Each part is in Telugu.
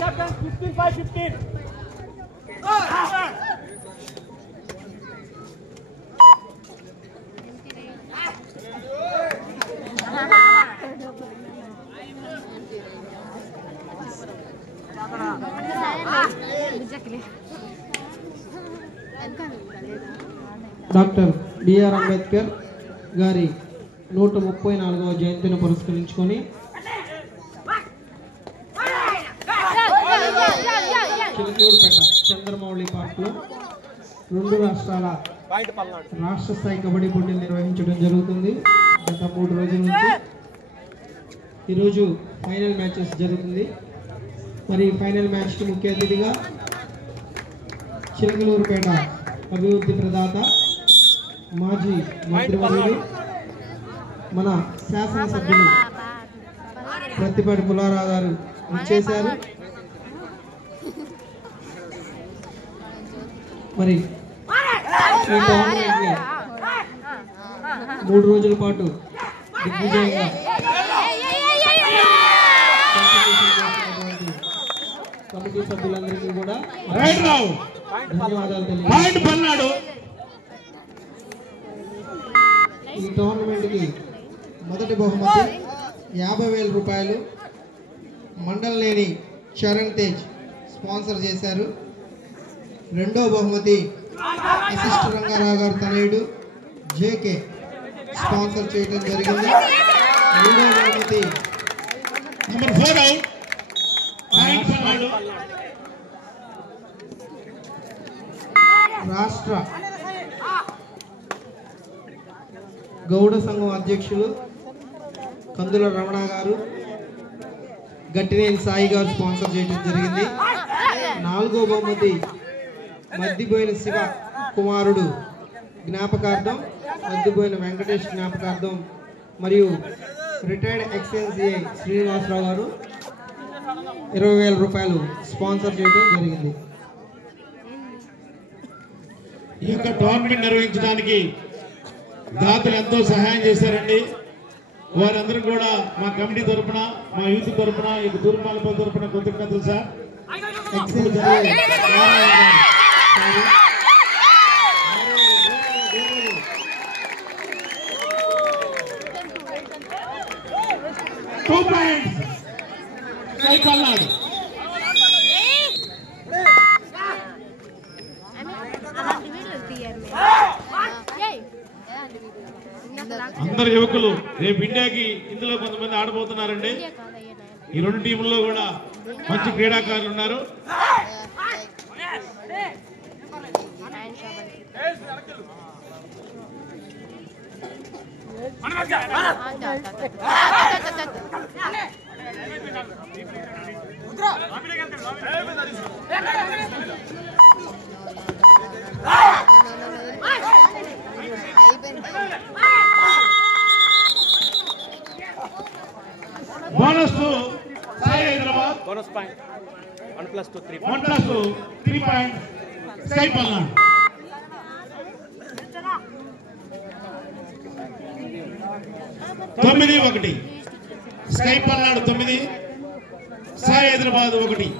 Captain 15-5-15. డాక్టర్ బిఆర్ అంబేద్కర్ గారి 134వ జయంతిని పురస్కరించుకొని చిలకూరుపేట చంద్రమౌళి పార్క్లో 2 రాష్ట్రాల రాష్ట్ర స్థాయి కబడ్డీ పోటీలు నిర్వహించడం జరుగుతుంది. గత 3 రోజుల నుంచి ఈరోజు ఫైనల్ మ్యాచెస్ జరుగుతుంది. మరి ఫైనల్ మ్యాచ్కి ముఖ్య అతిథిగా చిలకలూరుపేట అభివృద్ధి ప్రదాత మాజీ మంత్రివర్యులు మన శాసనసభ్యులు ప్రత్తిపాటి పుల్లారావు గారు ఇచ్చేశారు. మరి ఈ టోర్నమెంట్ని 3 రోజుల పాటు దిగ్విజయంగా కమిటీ సభ్యులందరికీ కూడా ధన్యవాదాలు తెలియజేస్తున్నాను. ఈ టోర్నమెంట్కి మొదటి బహుమతి 50,000 రూపాయలు మండలనేని చరణ్ తేజ్ స్పాన్సర్ చేశారు. రెండో బహుమతి అసిస్ట్ రంగారావు గారు తనయుడు జేకే స్పాన్సర్ చేయడం జరిగింది. మూడో బహుమతి రాష్ట్ర గౌడ సంఘం అధ్యక్షులు కందుల రమణ గారు గట్టినేని సాయి గారు స్పాన్సర్ చేయడం జరిగింది. నాలుగో బహుమతి మద్దిపోయిన శివ కుమారుడు జ్ఞాపకార్థం, మద్దిపోయిన వెంకటేష్ జ్ఞాపకార్థం మరియు రిటైర్డ్ ఎక్స్ఎన్సిఐ శ్రీనివాసరావు గారు 20,000 రూపాయలు స్పాన్సర్ చేయడం జరిగింది. ఈ యొక్క టోర్నమెంట్ నిర్వహించడానికి దాతలు ఎంతో సహాయం చేశారండి. వారందరూ కూడా మా కమిటీ తరఫున, మా యూత్ తరఫున, ఈ తూర్పుమాలపల్లి తరఫున కృతజ్ఞతలు సార్. అందరు యువకులు రేపు ఇండియాకి ఇందులో కొంతమంది ఆడబోతున్నారండి. ఈ 2 టీముల్లో కూడా మంచి క్రీడాకారులు ఉన్నారు. Bonus Sai Hyderabad, bonus point 1+2 3 1+2 3 point sky Palnadu. 9-1 sky Palnadu 9, Sai Hyderabad 1.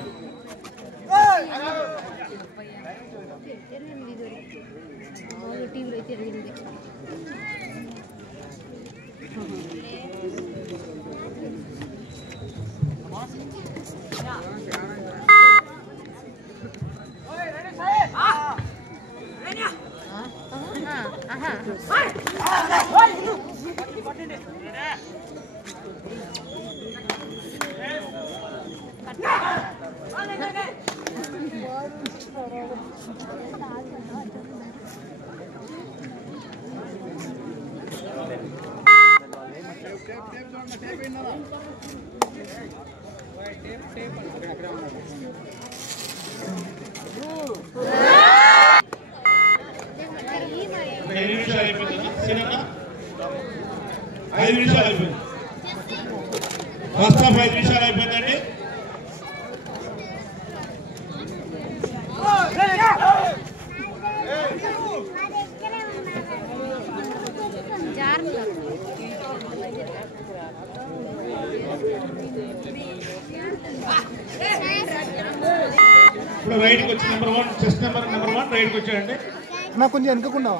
ఐదు నిమిషాలు అయిపోయింది. ఫస్ట్ హాఫ్ 5 నిమిషాలు అయిపోయిందండి. ఇప్పుడు రైట్కి వచ్చి నెంబర్ 1 చెస్ట్ నెంబర్ 1 రైట్కి వచ్చాడండి. అన్న కొంచెం వెనుకకుండా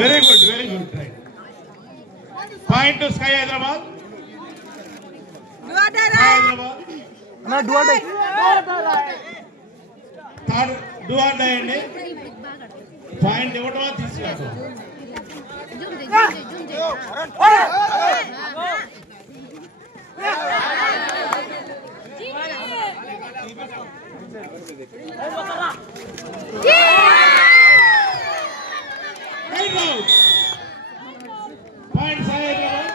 వెరీ గుడ్ రైట్. పాయింట్ స్కై హైదరాబాద్. అన్న డువాడై థర్డ్ డువాడై అండి. పాయింట్ ఇవ్వటమా తీసుకురాదు. Point Sai Hyderabad.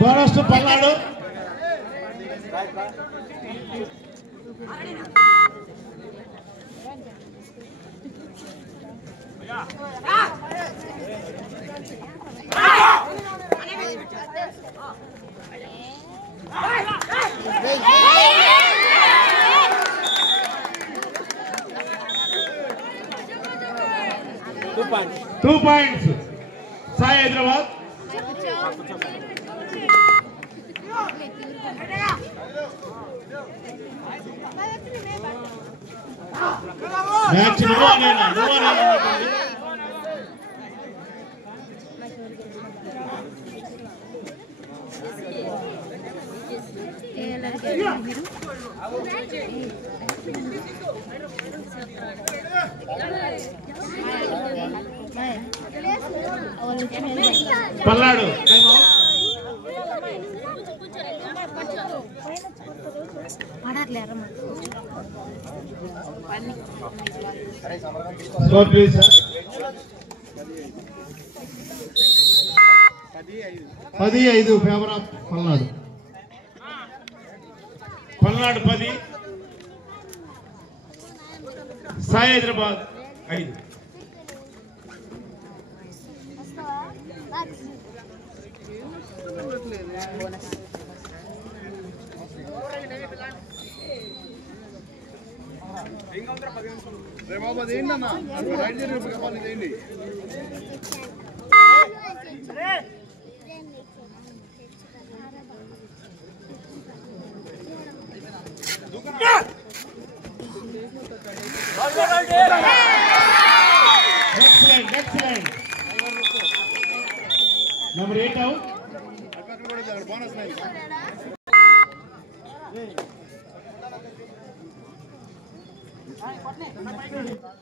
Bonus Palnadu. Two points Sai Hyderabad. Match నువ్వనేనా Palnadu. Score please sir. 10-5 favour of Palnadu. Palnadu 10 Sai Hyderabad 5. Excellent. Number 8 out.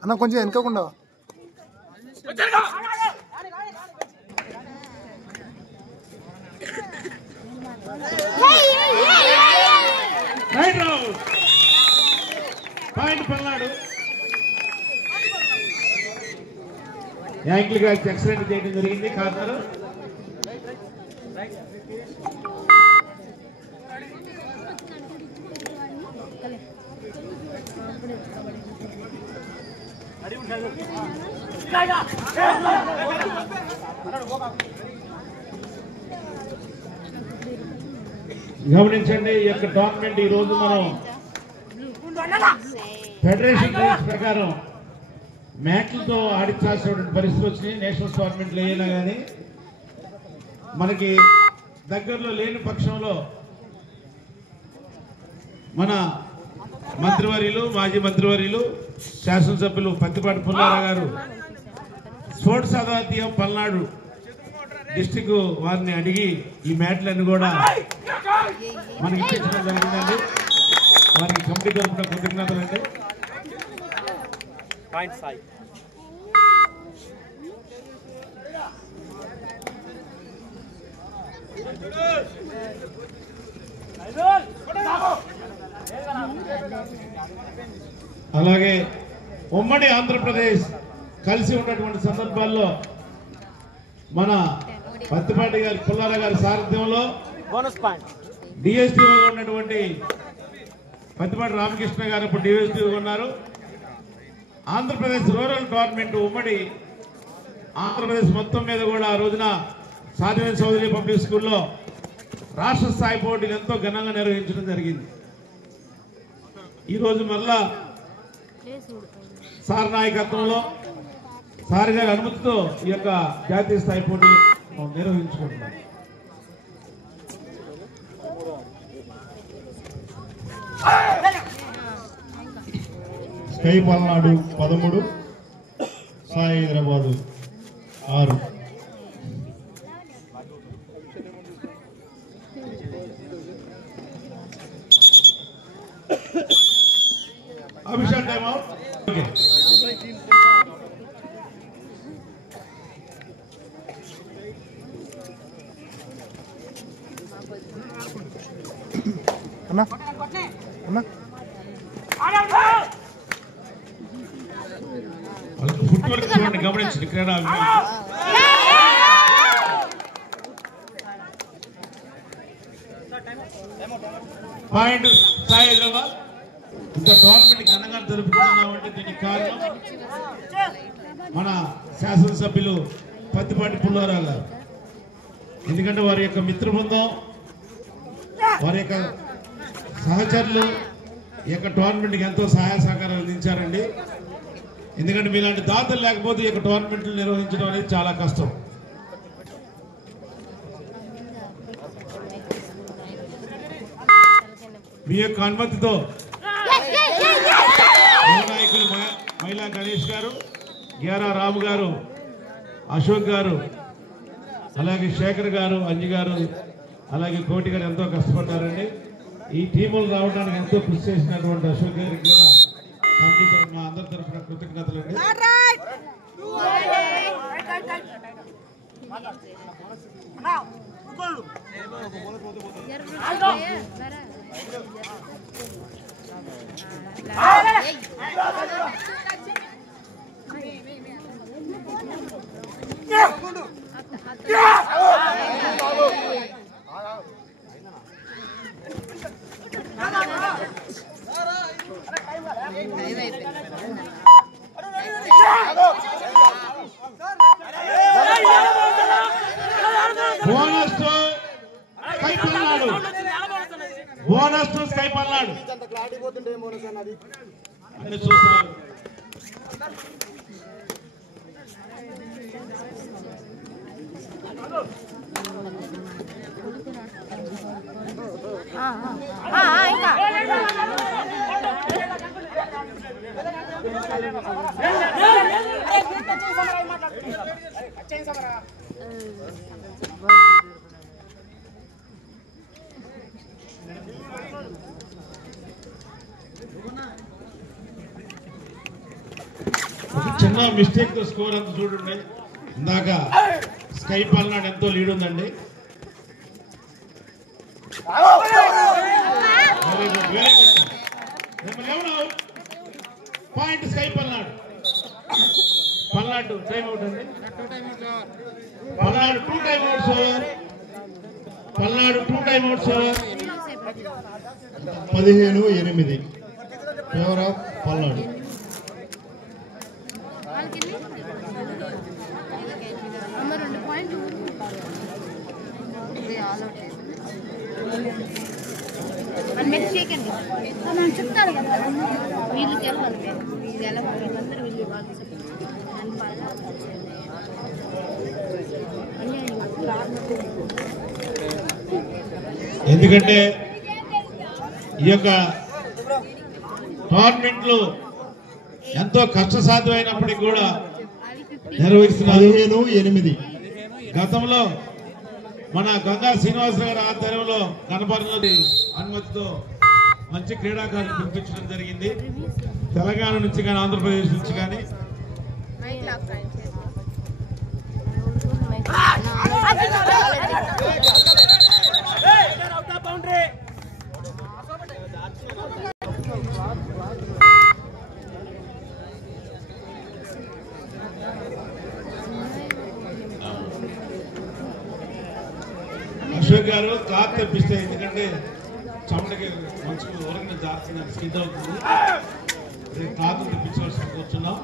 అన్న కొంచెం వెనుకకుండా right round. Point Palnadu. Ankle గా ఎక్సలెంట్ చేయడం జరిగింది కార్నర్. గమనించండి, ఈ యొక్క టోర్నమెంట్ ఈ రోజు మనం ఫెడరేషన్ రూల్స్ ప్రకారం మ్యాచ్లతో ఆడించాల్సినటువంటి పరిస్థితి వచ్చినాయి. నేషనల్ టోర్నమెంట్లు అయినా కానీ మనకి దగ్గరలో లేని పక్షంలో మన మంత్రివర్యులు, మాజీ మంత్రివర్యులు, శాసనసభ్యులు పత్తిపాటి పుల్లారావు గారు sports authority of Palnadu district వారిని అడిగి ఈ మ్యాచ్లన్నీ కూడా మనకి ఇప్పించడం జరిగిందండి. వారికి కమిటీ తరఫున కృతజ్ఞతలండి. పాయింట్ సాయి. అలాగే ఉమ్మడి ఆంధ్రప్రదేశ్ కలిసి ఉన్నటువంటి సందర్భాల్లో మన పత్తిపాటి గారి పుల్లారావు గారి సారథ్యంలో బోనస్ పాయింట్ డిఎస్టీఓ ఉన్నటువంటి పత్తిపాటి రామకృష్ణ గారు ఇప్పుడు డిఎస్టీఓ ఉన్నారు. ఆంధ్రప్రదేశ్ రూరల్ టోర్నమెంట్ ఉమ్మడి ఆంధ్రప్రదేశ్ మొత్తం మీద కూడా ఆ రోజున సాధివేన్ చౌదరి పబ్లిక్ స్కూల్లో రాష్ట్ర స్థాయి పోటీలు ఎంతో ఘనంగా నిర్వహించడం జరిగింది. ఈరోజు మళ్ళా సార్ నాయకత్వంలో సార్ గారి అనుమతితో ఈ యొక్క జాతీయ స్థాయి పోటీ నిర్వహించుకుంటున్నాం. Sky Palnadu 13, Sai Hyderabad 6. Abhishek time out. Okay అన్నా అన్నా ఫుట్ వర్క్ చూడండి, గమనించండి క్రీడా పాయింట్ సాయి హైదరాబాద్. ఇంత టోర్నమెంట్ ఘనంగా జరుపుకుంటున్నామంటే దీనికి కారణం మన శాసనసభ్యులు పత్తిపాటి పుల్లారావు గారు. ఎందుకంటే వారి యొక్క మిత్ర బృందం, వారి యొక్క సహచరులు ఈ యొక్క టోర్నమెంట్కి ఎంతో సహాయ సహకారాలు అందించారండి. ఎందుకంటే మీలాంటి దాతలు లేకపోతే ఈ యొక్క టోర్నమెంట్లు నిర్వహించడం అనేది చాలా కష్టం. మీ యొక్క అనుమతితో నాయకులు మహిళా గణేష్ గారు, గ్యారా రాము గారు, అశోక్ గారు, అలాగే శేఖర్ గారు, అంజి గారు, అలాగే కోటి గారు ఎంతో కష్టపడ్డారండి. ఈ టీములు రావడానికి ఎంతో కృషి చేసినటువంటి అశోక్ గారికి కూడా మా అందరి తరఫున కృతజ్ఞతలండి. Bonus to sky Palnadu, bonus to sky Palnadu అన్ని చూస్తున్నారు. చిన్న మిస్టేక్ తో స్కోర్ అంతా చూడండి. ఇందాక స్కై పల్నాడు ఎంతో లీడ్ ఉందండి. Very good. Point sky Palnadu. Palnadu time out అండి. Palnadu 2 time out sir. Palnadu 2 time out sir. 15-8 favour of Palnadu. చెప్తారు కదా వీళ్ళు గెలవాలి, వీళ్ళందరూ వీళ్ళు ఎందుకంటే ఈ యొక్క టోర్నమెంట్లు ఎంతో కష్టసాధ్యమైనప్పటికీ కూడా నిర్వహిస్తున్నారు. 15-8 గతంలో మన గంగా శ్రీనివాసరావు గారి ఆధ్వర్యంలో కనపడినది అనుమతితో మంచి క్రీడాకారులు పిలిపించడం జరిగింది. తెలంగాణ నుంచి కానీ ఆంధ్రప్రదేశ్ నుంచి కానీ. అశోక్ గారు క్లాత్ తెప్పిస్తే, ఎందుకంటే చెమటకి మంచిగా ఉరగిన జాగ్రత్త స్కిడ్ అవుతుంది. క్లాత్ తెప్పించవలసి కూర్చున్నాం.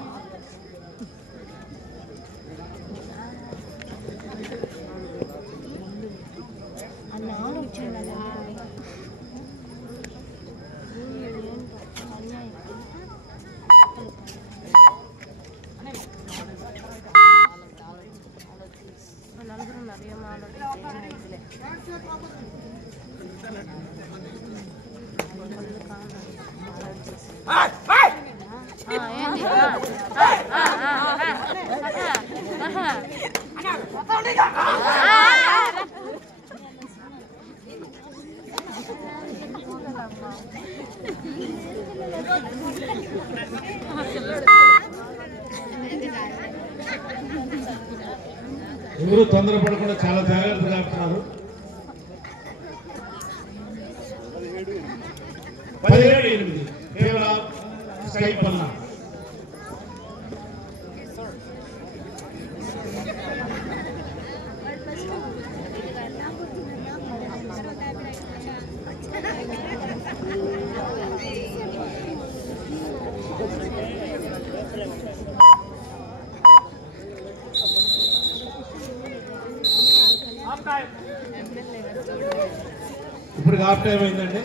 అన్న నలుగురు ఉన్నారు ఏం ఆలోచించలే ఎవరు తొందరపడకుండా చాలా జాగ్రత్తగా ఆడుతున్నారు. 17-8 కేవలం స్కై పల్లా. ఇప్పుడు హాఫ్ టైం అయిందండి.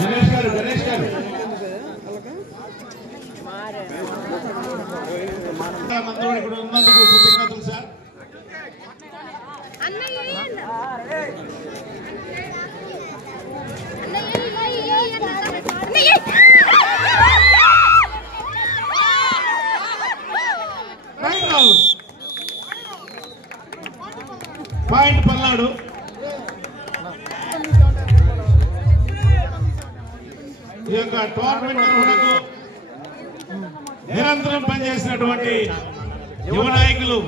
గణేష్ గారు అందరూ ఇక్కడ ఉన్నందుకు కృతజ్ఞతలు సార్. పాయింట్ పల్నాడు. ఈ యొక్క టోర్నమెంట్ నిర్వహణకు నిరంతరం పనిచేసినటువంటి యువ నాయకులు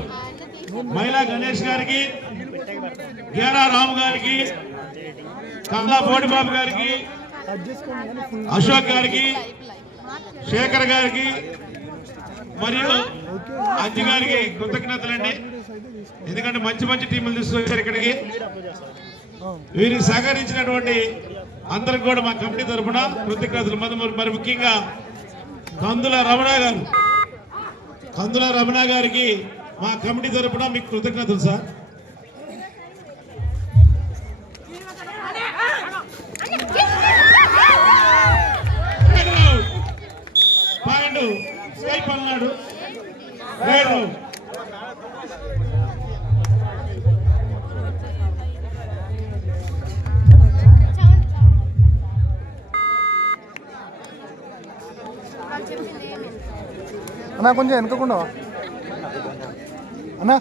మైలా గణేష్ గారికి, గేరా రాము గారికి, కమలా బోడిబాబు గారికి, అశోక్ గారికి, శేఖర్ గారికి మరియు అంజు గారికి కృతజ్ఞతలండి. ఎందుకంటే మంచి మంచి టీములు తీసుకొచ్చారు ఇక్కడికి. వీరికి సహకరించినటువంటి అందరికి కూడా మా కమిటీ తరఫున కృతజ్ఞతలు. మరి ముఖ్యంగా కందుల రమణ గారికి మా కమిటీ తరఫున మీకు కృతజ్ఞతలు సార్. Point sky Palnadu. అన్నా కొంచెం వెనుకకుండా అన్నా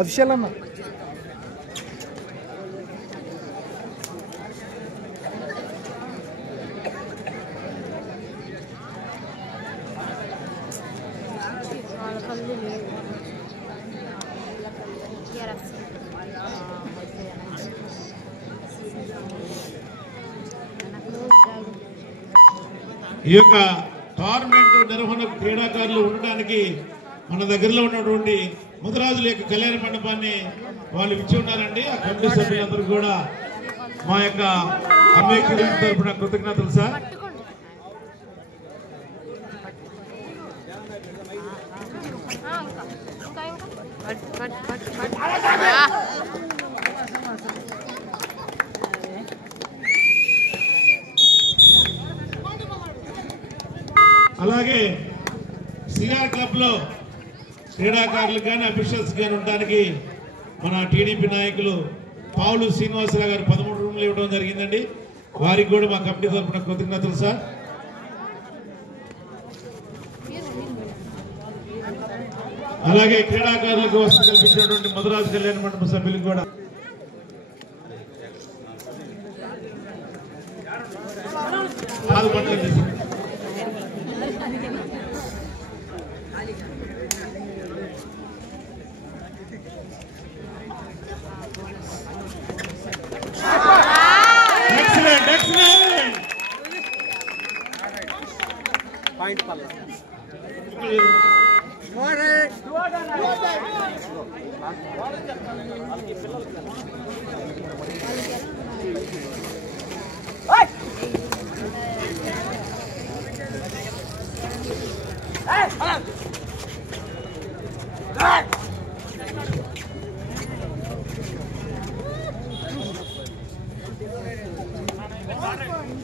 అఫీషియల్ అన్నా. ఈ యొక్క టోర్నమెంట్ నిర్వహణ క్రీడాకారులు ఉండడానికి మన దగ్గరలో ఉన్నటువంటి ముదిరాజుల యొక్క కళ్యాణ మండపాన్ని వాళ్ళు ఇచ్చి ఉన్నారండి. ఆ కమిటీ సభ్యులందరూ కూడా మా యొక్క అమ్మేకుడి తరఫున కృతజ్ఞతలు సార్. అలాగే సిఆర్ క్లబ్ లో క్రీడాకారులకు కానీ అఫీషియల్స్ కానీ ఉండడానికి మన టీడీపీ నాయకులు పావులు శ్రీనివాసరావు గారు 13 రూమ్లు ఇవ్వడం జరిగిందండి. వారికి కూడా మా కమిటీ తరఫున కృతజ్ఞతలు సార్. అలాగే క్రీడాకారులకు వసతి కల్పించినటువంటి మధురాజు కళ్యాణ మండప సభ్యులకు కూడా పాల్పడలేదు. పాయింట్ పల్ల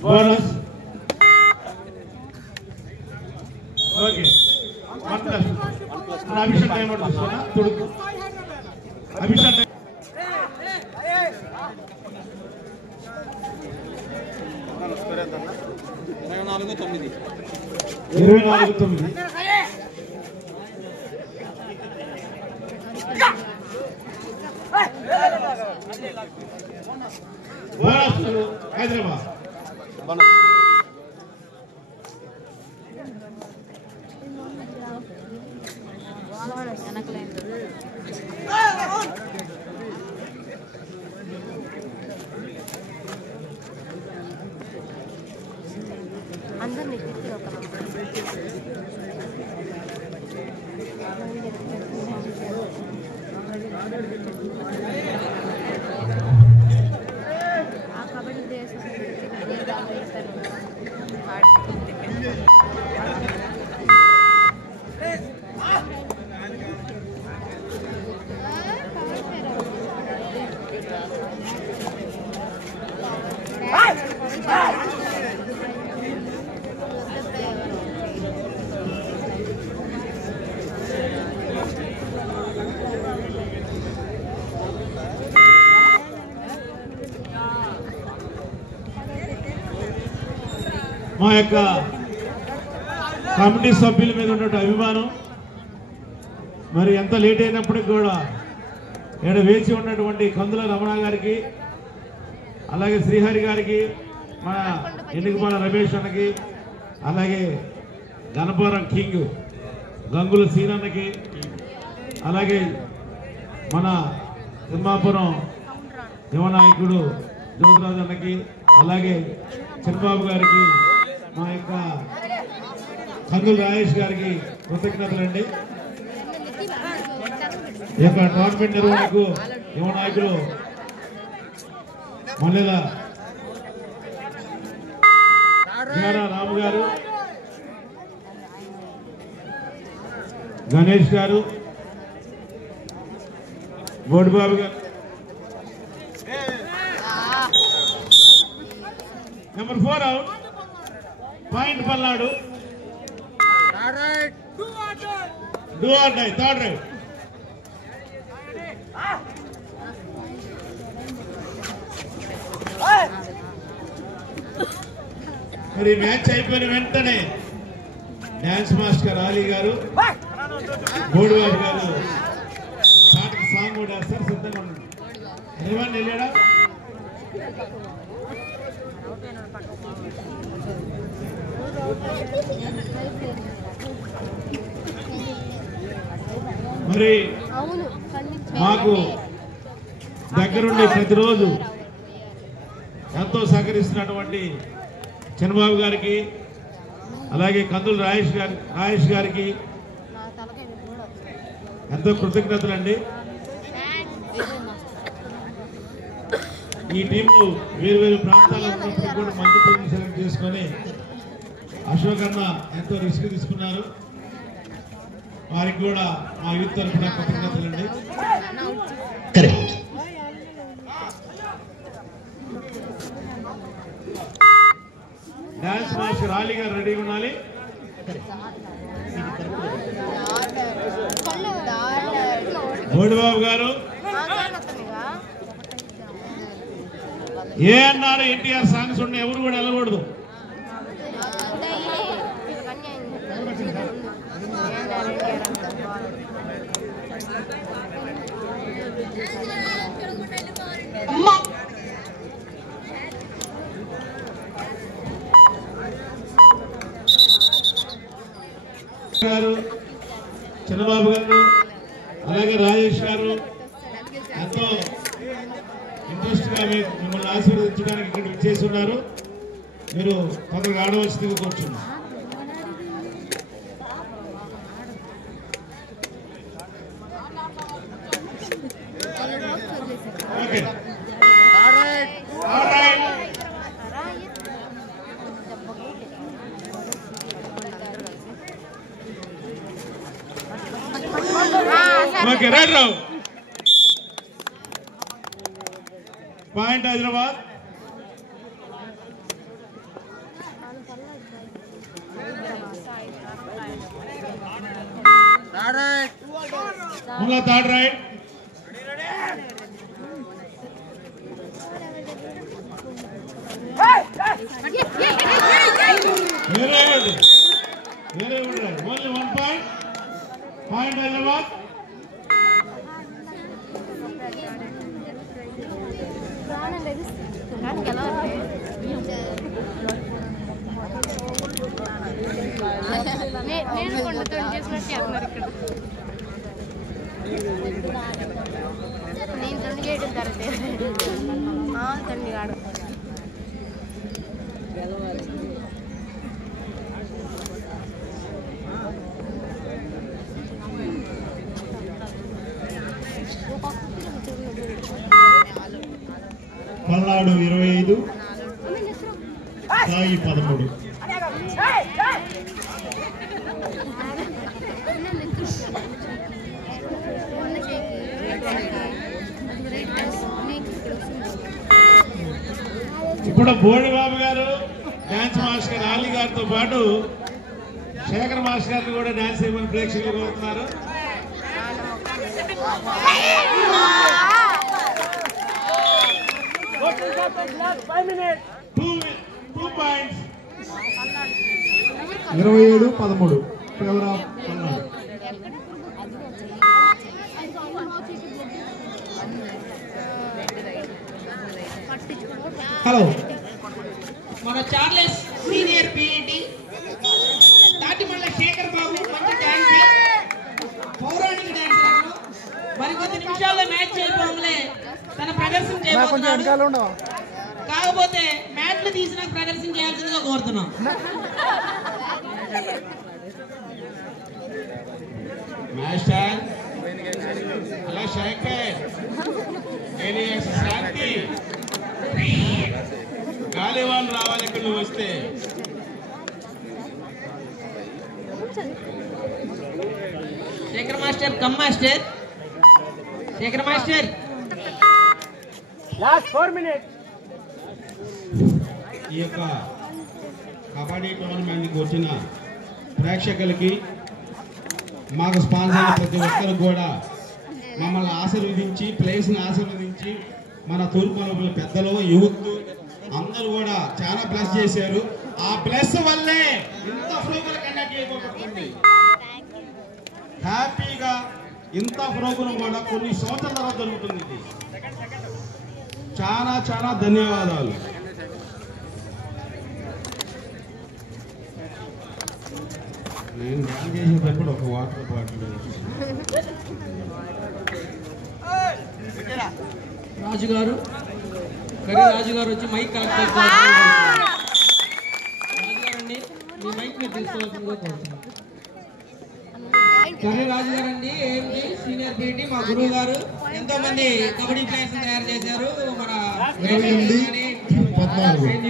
బోనస్ అభిషేక్ టైం పడుతున్నా తుడుకు అభిషేక్ 24-9 హైదరాబాద్ అందరినీ తిప్పి ఒక ఆ కబడ్డీ దేశం మా యొక్క కమిటీ సభ్యుల మీద ఉన్న అభిమానం మరి ఎంత లేట్ అయినప్పటికీ కూడా ఇక్కడ వేచి ఉన్నటువంటి కందుల రమణ గారికి అలాగే శ్రీహరి గారికి మన ఎన్నికపాల రమేష్ అన్నకి అలాగే గణపురం కింగ్ గంగుల సీనన్నకి అలాగే మన తిమ్మాపురం యువనాయకుడు జ్యోతిరాజు అన్నకి అలాగే చంద్రబాబు గారికి మా యొక్క కందుల రాజేష్ గారికి కృతజ్ఞతలండి. ఈ యొక్క టోర్నమెంట్ నిర్వహణకు యువ నాయకులు మల్లెల రాము గారు, గణేష్ గారు, బోడిబాబు గారు, number 4 out, point Palnadu, do or die, third right. మరి మ్యాచ్ అయిపోయిన వెంటనే డాన్స్ మాస్టర్ అలీ గారు, బోడిబాబు గారు పాటకు సాంగ్ కూడా వేస్తారు. సిద్ధంగా ఉండండి. ఏమన్నా వెళ్ళాడా? మరి మాకు దగ్గరుండి ప్రతిరోజు ఎంతో సహకరిస్తున్నటువంటి చంద్రబాబు గారికి అలాగే కందుల రాజేష్ గారికి ఎంతో కృతజ్ఞతలండి. ఈ టీంలు వేరు వేరు ప్రాంతాల్లో ఉన్నప్పుడు కూడా మంచి టీం సెలెక్ట్ చేసుకొని అశోక్ అన్న ఎంతో రిస్క్ తీసుకున్నారు. వారికి కూడా మా యూత్ తరఫున కృతజ్ఞతలండి. డాన్స్ మాస్టర్ అలీ గారు రెడీగా ఉండాలి. బోడిబాబు గారు ఏ అన్నారు, ఎన్టీఆర్ సాంగ్స్ ఉన్నాయి, ఎవరు కూడా వెళ్ళకూడదు. గారు, చంద్రబాబు గారు అలాగే రాజేష్ గారు ఎంతో ఇంట్రెస్ట్ గా మిమ్మల్ని ఆశీర్వదించడానికి ఇక్కడ చేసి ఉన్నారు. మీరు తొందరగా ఆడవలసిందిగా కూర్చున్నారు. ఓకే, ఓకే, రైట్ రావు. Point Hyderabad. Mula third right. Very good. Very good right. Only 1 point. Point Hyderabad. నేను కొండతో చేసినట్టు అన్నారు ఇక్కడ నేను తండ్రి చేయడం తర్వాత తండ్రి కాడు పల్నాడు 25 సాయి 13. ఇప్పుడు బోడిబాబు గారు డాన్స్ మాస్టర్ ఆలీ గారితో పాటు శేఖర్ మాస్టర్ గారిని కూడా డాన్స్ చేయమని ప్రేక్షకులు కోరుతున్నారు. Two points. 27-13 favour of Palnadu. Hello, మన చార్లెస్ సీనియర్ పీఈటీ తాటిమల్ల శేఖర్ బాబు మంచి డాన్సర్, పౌరాణిక డాన్సర్. మరికొద్ది నిమిషాల్లో మ్యాచ్ అయిపోలే తన ప్రదర్శన చేయబోతున్నాడు. కాకపోతే మ్యాచ్లు తీసిన ప్రదర్శన చేయాల్సిందిగా కోరుతున్నాం. మాస్టర్ అలా శేఖర్ శాంతి గాలివాన్ రావాలి ఇక్కడ నువ్వు వస్తే. Shekhar master come master. Shekhar master last 4 minutes. ఈ యొక్క కబడ్డీ టోర్నమెంట్కి వచ్చిన ప్రేక్షకులకి, మాకు స్పాన్సర్ అయిన ప్రతి ఒక్కరు కూడా మమ్మల్ని ఆశీర్వదించి, ప్లేస్ని ఆశీర్వదించి, మన తూర్పు పెద్దలు, యూత్ అందరూ కూడా చాలా ప్లస్ చేశారు. ఆ ప్లస్ వల్లే ఇంత ప్రోగ్రాం కండక్ట్ చేయబోతుంది. హ్యాపీగా ఇంత ప్రోగ్రాం కూడా కొన్ని సంవత్సరాల తర్వాత జరుగుతుంది. ఇది చాలా చాలా ధన్యవాదాలు. నేను డ్యాన్స్ చేసేటప్పుడు ఒక వాటర్ బాటిల్ రాజుగారు, కరి రాజుగారు వచ్చి మైక్ కలెక్ట్ చేస్తారు. రాజుగారండి, మీ మైక్ మీరు తీసుకోవాల్సిందిగా కోరుతున్నాం. కర్రీ రాజుగారండి, ఏంటి సీనియర్ పీటీ మా గురువు గారు. ఎంతో మంది కబడ్డీ ప్లేయర్స్ తయారు చేశారు. మన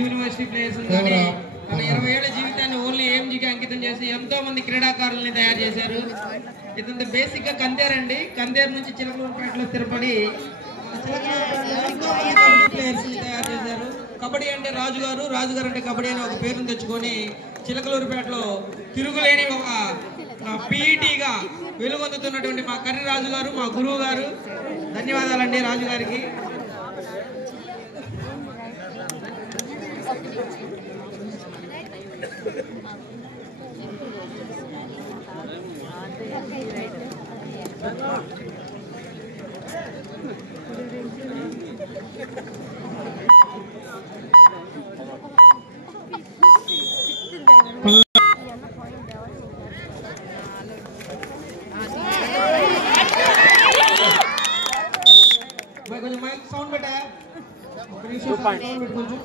యూనివర్సిటీ ప్లేయర్స్ కానీ తన 20 ఏళ్ల జీవితాన్ని ఓన్లీ ఏఎంజీకి అంకితం చేసి ఎంతో మంది క్రీడాకారుల్ని తయారు చేశారు. ఇదంతా బేసిక్ గా కందేరండి. కందేరు నుంచి చిలకలూరుపేటలో స్థిరపడి ఎంతో మంది కబడ్డీ ప్లేయర్స్ తయారు చేశారు. కబడ్డీ అంటే రాజుగారు, రాజుగారు అంటే కబడ్డీ అని ఒక పేరును తెచ్చుకొని చిలకలూరుపేటలో తిరుగులేని ఒక పీఈటీగా వెలుగొందుతున్నటువంటి మా కర్రీ రాజు గారు, మా గురువు గారు. ధన్యవాదాలండి రాజుగారికి. కొంచెం మైక్ సౌండ్ పెట్టా, ఒక నిమిషం సౌండ్ పెట్టు కొంచెం.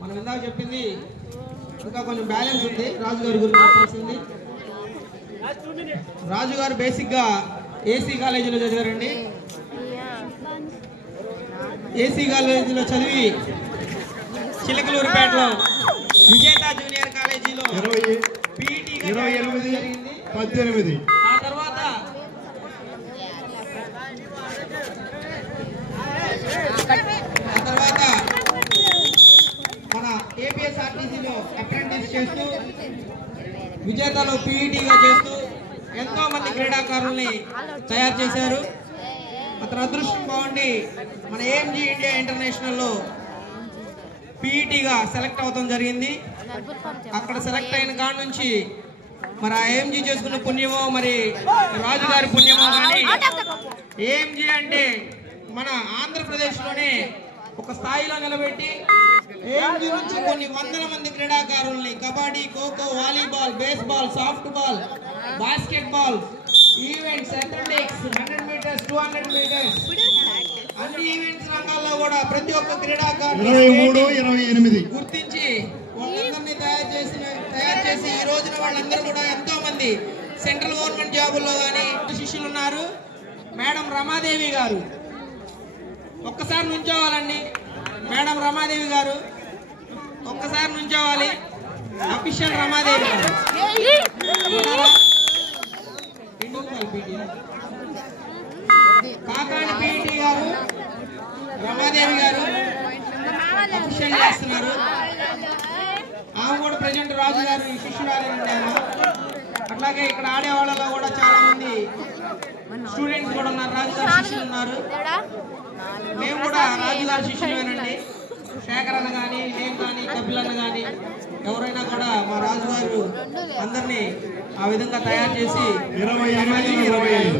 మనం ఇందాక చెప్పింది ఇంకా కొంచెం బ్యాలెన్స్ ఉంది. రాజుగారి గురించి చెప్పాల్సింది. రాజుగారు బేసిక్ గా ఏసీ కాలేజీలో చదివారండి. ఏసీ కాలేజీలో చదివి చిలకలూరుపేటలో విజేత జూనియర్ కాలేజీలో పీఈటీగా 28-18 ఆ తర్వాత మన ఏపీఎస్ఆర్టీసీలో అప్రెంటిస్ చేస్తూ విజేతలో పీఈటీగా చేస్తూ ఎంతో మంది క్రీడాకారుల్ని తయారు చేశారు. అతని అదృష్టం బాగుండి మన ఏఎంజీ ఇండియా ఇంటర్నేషనల్లో పీఈటీగా సెలెక్ట్ అవడం జరిగింది. అక్కడ సెలెక్ట్ అయిన కాడ నుంచి మరి ఆ ఏఎంజీ చేసుకున్న పుణ్యమో మరి రాజుగారి పుణ్యమో కానీ ఏఎంజీ అంటే మన ఆంధ్రప్రదేశ్లోనే ఒక స్థాయిలో నిలబెట్టి ఏఎంజీ నుంచి కొన్ని వందల మంది క్రీడాకారుల్ని kabaddi, kho kho, volleyball, baseball, soft ball, basket ball events, athletics, 100 metres, 200 metres అన్ని ఈవెంట్స్ రంగాల్లో కూడా ప్రతి ఒక్క క్రీడాకారుని 23, 28 గుర్తించి వాళ్ళందరినీ తయారు చేసి ఈ రోజున వాళ్ళందరూ కూడా ఎంతో మంది సెంట్రల్ గవర్నమెంట్ జాబుల్లో కానీ శిష్యులు ఉన్నారు. మేడం రమాదేవి గారు ఒక్కసారి నుంచోవాలండి. మేడం రమాదేవి గారు ఒక్కసారి నుంచోవాలి. అఫీషియల్ రమాదేవి గారు కాకాని పీటీ గారు రమాదేవి గారు అఫీషియల్ చేస్తున్నారు. ఆమె కూడా ప్రజెంట్ రాజు గారు శిష్యురాలేనండి. అట్లాగే ఇక్కడ ఆడే వాళ్ళలో కూడా చాలా మంది స్టూడెంట్స్ కూడా ఉన్నారు, రాజుగారి శిష్యులు ఉన్నారు. మేము కూడా రాజుగారి శిష్యులేనండి. శేఖర్ అన్న కానీ, నేను కానీ, కపిల్ అన్న కానీ ఎవరైనా కూడా మా రాజుగారు అందరినీ ఆ విధంగా తయారు చేసి 25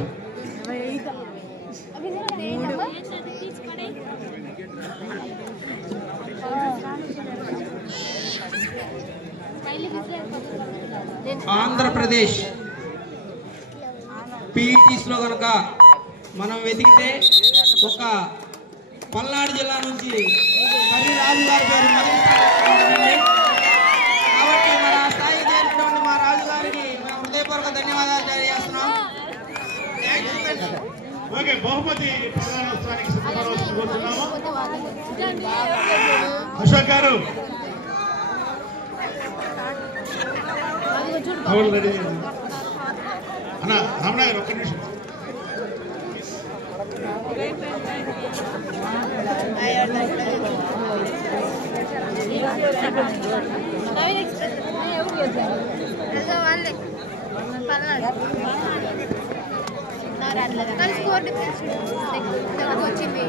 ఆంధ్రప్రదేశ్ పీఈటీస్ లో కనుక మనం వెతికితే ఒక పల్నాడు జిల్లా నుంచి కర్రీ రాజు గారి పేరు మొదటి స్థానంలో ఉంటుందండి. కాబట్టి మరి ఆ స్థాయికి చేరుకున్న మా రాజు గారికి మేము హృదయపూర్వక ధన్యవాదాలు తెలియజేస్తున్నాం. ఓకే, బహుమతి ప్రధానోత్సవానికి సిద్ధపడవలసింది కోరుతున్నాము. అశోక్ గారు రెడీ అన్న. రమణ గారు ఒక్క నిమిషం. కలిసి కోర్టు వచ్చింది.